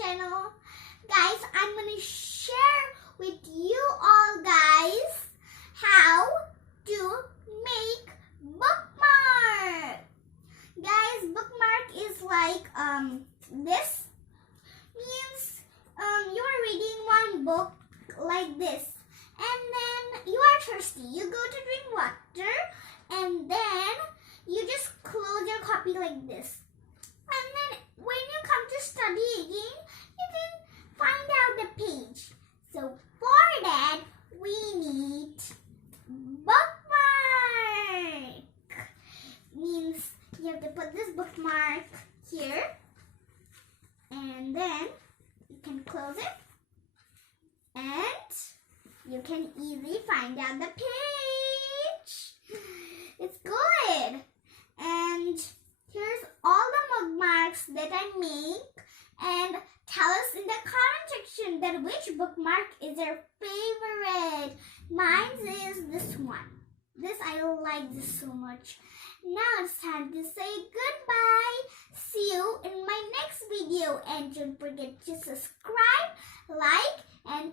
channel. Guys, I'm going to share with you all guys how to make bookmark. Guys, bookmark is like this. Means you are reading one book like this. And then you are thirsty. You go to drink water and then you just close your copy like this. And then when you come to study again, you can find out the page. So for that, we need bookmark. Means you have to put this bookmark here. And then you can close it. And you can easily find out the page. It's good. And here's all the bookmarks that I make. And tell us in the comment section that which bookmark is your favorite. Mine is this one. I like this so much. Now it's time to say goodbye. See you in my next video. And don't forget to subscribe, like, and